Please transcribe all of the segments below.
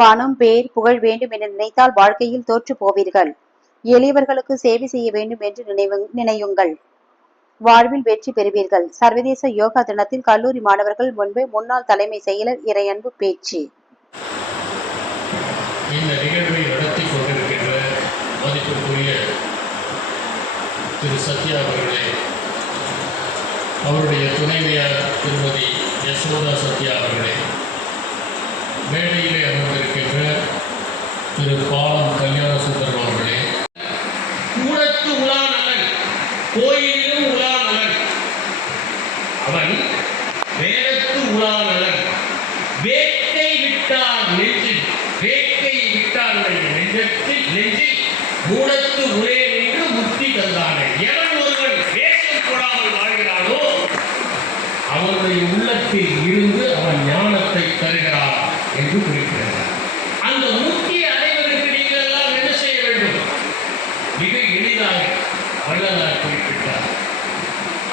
பணம் பேர் புகழ் வேண்டும் என நினைத்தால் வாழ்க்கையில் தோற்று போவீர்கள். எளியவர்களுக்கு சேவை செய்ய வேண்டும் என்று நினைவு நினையுங்கள். வாழ்வில் வெற்றி பெறுவீர்கள். சர்வதேச யோகா தினத்தில் கல்லூரி மாணவர்கள் முன்பு முன்னாள் தலைமை செயலர் இறையன்பு பேச்சு. இந்த நிகழ்வை நடத்தி கொண்டிருக்கின்ற மதிப்புக்குரிய திரு சத்யா அவர்களே அவருடைய துணைவியார் திருமதி யசோதா சத்யா அவர்களே மேடையிலே அமர்ந்திருக்கின்ற திரு பாலம் கல்யாண சுந்தரம் அவர்களே. கூடத்து உலா நலன் கோயிலும் உலா நலன். அவன் வேதத்து உலா நலன். வேட்டை விட்டார் நெஞ்சில் வேட்டை விட்டார் நெஞ்சத்தில் நெஞ்சில் கூடத்து உரே நின்று முக்தி தந்தானே. எவன் ஒருவன் வேஷம் போடாமல் வாழ்கிறானோ அவனுடைய உள்ளத்தில் இருந்து அவன் ஞானத்தை தருகிறான். என்று குறிப்பிடுகிறார் அந்த முக்கிய அடைவதற்கு நீங்கள் எல்லாம் என்ன செய்ய வேண்டும் மிக எளிதாக வள்ளலார் குறிப்பிட்டார்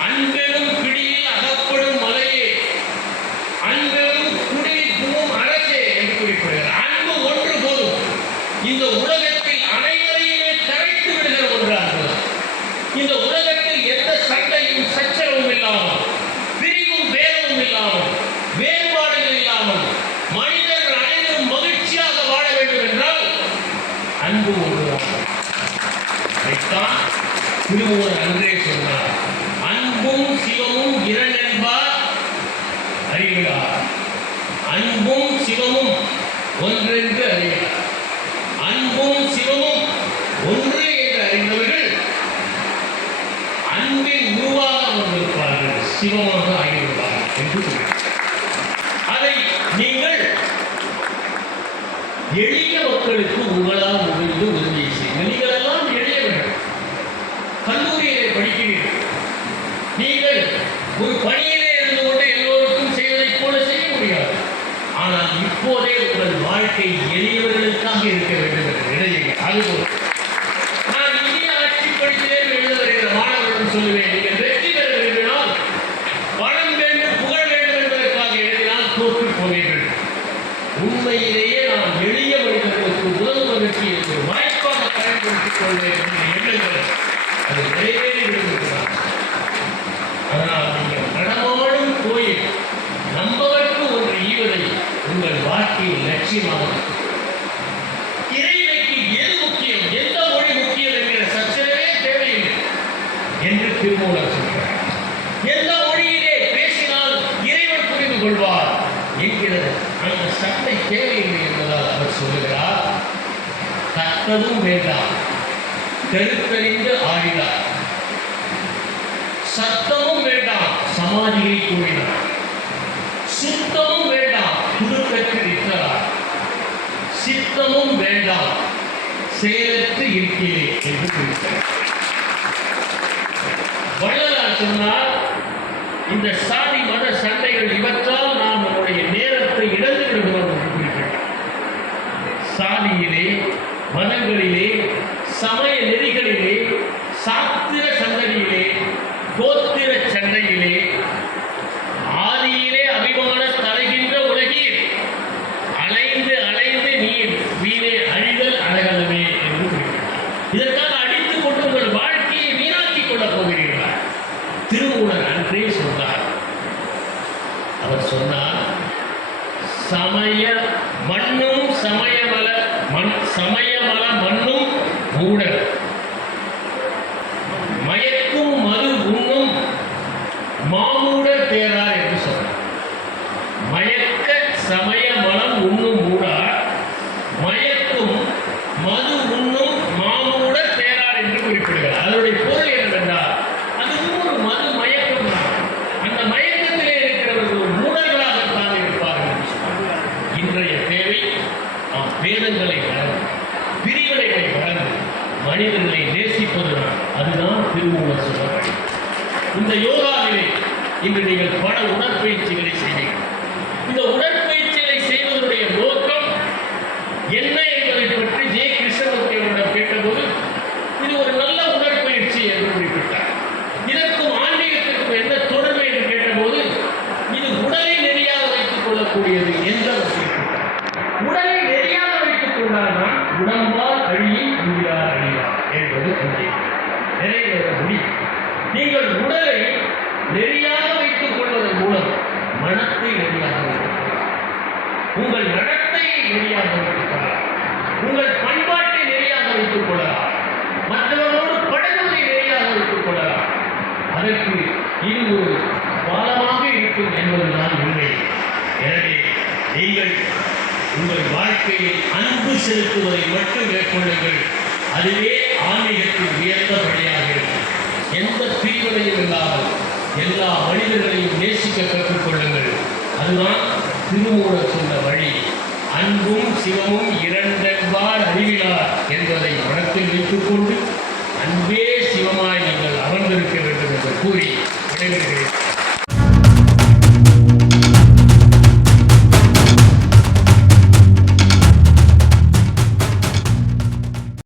அன்பெனும் பிடியில் அகப்படும் மலையே அன்பெனும் குடியிருப்பும் அரசே என்று குறிப்பிடுகிறார் அன்பு ஒன்று போதும் இந்த உலகத்தில் அனைவரையுமே கரைத்து விடுகிற ஒன்று அன்பு இந்த உலகத்தில் எந்த சண்டையும் சச்சரவும் இல்லாமல் பிரிவும் வேதமும் இல்லாமல் வேறுபாடுகள் இல்லாமல் மனிதர்கள் அனைவரும் மகிழ்ச்சியாக வாழ வேண்டும் என்றால் அன்பு ஒன்றுதான் அதைத்தான் திருமூர் அன்றே சொன்னார் அன்பும் சிவமும் இரண்டென்பார் அறிகிறார். அன்பும் சிவமும் ஒன்றென்று அறிகிறார். அன்பும் சிவமும் ஒன்று என்று அறிந்தவர்கள் அன்பின் உருவாக வந்திருப்பார்கள். சிவமாக ஆகிவிடுவார்கள் என்று சொல்கிறார். அதை நீங்கள் எளிய மக்களுக்கு உங்களால் முடிந்து உதவி ஆனால் இப்போதே உங்கள் வாழ்க்கை எளியவர்களுக்காக இருக்க வேண்டும் என்ற நிலையை அதுபோல் நான் இந்திய ஆட்சி படிக்கிறேன் எழுத வருகிற மாணவர்களிடம் சொல்லுவேன் நீங்கள் வெற்றி பெற விரும்பினால் பணம் வேண்டும் புகழ் வேண்டும் என்பதற்காக எழுதினால் தோற்று போவீர்கள். உண்மையிலேயே நாம் எளிய மனிதர்களுக்கு உதவுவதற்கு எனக்கு ஒரு வாய்ப்பாக பயன்படுத்திக் கொள்வேன் என்ற எண்ணங்கள். அது நிறைவேறி விடுகிறார் முக்கியமானது. லட்சியமாக எது முக்கியம்? எந்த மொழி முக்கியம் என்கிற சர்ச்சையே தேவையில்லை என்று திருமூலர் சொல்கிறார். எந்த மொழியிலே பேசினால் இறைவன் புரிந்து கொள்வார் என்கிறது. அந்த சட்டை தேவையில்லை என்பதால் அவர் சொல்லுகிறார் தக்கதும் வேண்டாம் கருத்தறிந்து ஆடினார். சத்தமும் வேண்டாம் சமாதியை கூறினார் சுத்தமும் வேண்டாம் துடுக்கற்கு நிற்கிறார் சித்தமும் வேண்டாம் செயலற்று இருக்கிறேன் என்று குறித்தார் வள்ளலார் சொன்னார் இந்த சாதி மத சண்டைகள் இவற்றால் நாம் நம்முடைய நேரத்தை இழந்து விடுகிறோம் என்று குறிப்பிட்டார். சாதியிலே மதங்களிலே சமய நெறிகளிலே சாத்திர சந்ததியிலே கோத்திர சண்டையிலே அவர் சொன்னார் சமய மண்ணும் சமயமல மண் சமயமல மண்ணும் கூட நாம் வேதங்களை வளர்ந்து பிரிவினைகளை வளர்ந்து மனிதர்களை நேசிப்பதுதான் அதுதான் திருமூலர் சொல்ல இந்த யோகாவிலே இன்று நீங்கள் பல உடற்பயிற்சிகளை செய்வீர்கள். நிறைவேற முடியும். நீங்கள் உடலை நெறியாக வைத்துக் கொள்வதன் மூலம் மனத்தை நெறியாக உங்கள் நடத்தையை நெறியாக வைத்துக் கொள்ளலாம். உங்கள் பண்பாட்டை நெறியாக வைத்துக் கொள்ளலாம். மற்றவர்களோடு பழகுவதை நெறியாக வைத்துக் கொள்ளலாம். அதற்கு இது ஒரு பாலமாக இருக்கும் என்பதுதான் உண்மை. எனவே நீங்கள் உங்கள் வாழ்க்கையில் அன்பு செலுத்துவதை மட்டும் மேற்கொள்ளுங்கள். அதுவே ஆன்மீகத்தில் உயர்ந்த வழியாக இருக்கும். எந்த பிரிவினையும் இல்லாமல் எல்லா மனிதர்களையும் நேசிக்க கற்றுக்கொள்ளுங்கள் அதுதான் திருமூல சொன்ன வழி. அன்பும் சிவமும் இரண்டென்பார் அறிவிலார் என்பதை மனத்தில் வைத்துக்கொண்டு அன்பே சிவமாய் நீங்கள் அமர்ந்திருக்க வேண்டும் என்று கூறி விடைபெறுகிறேன்.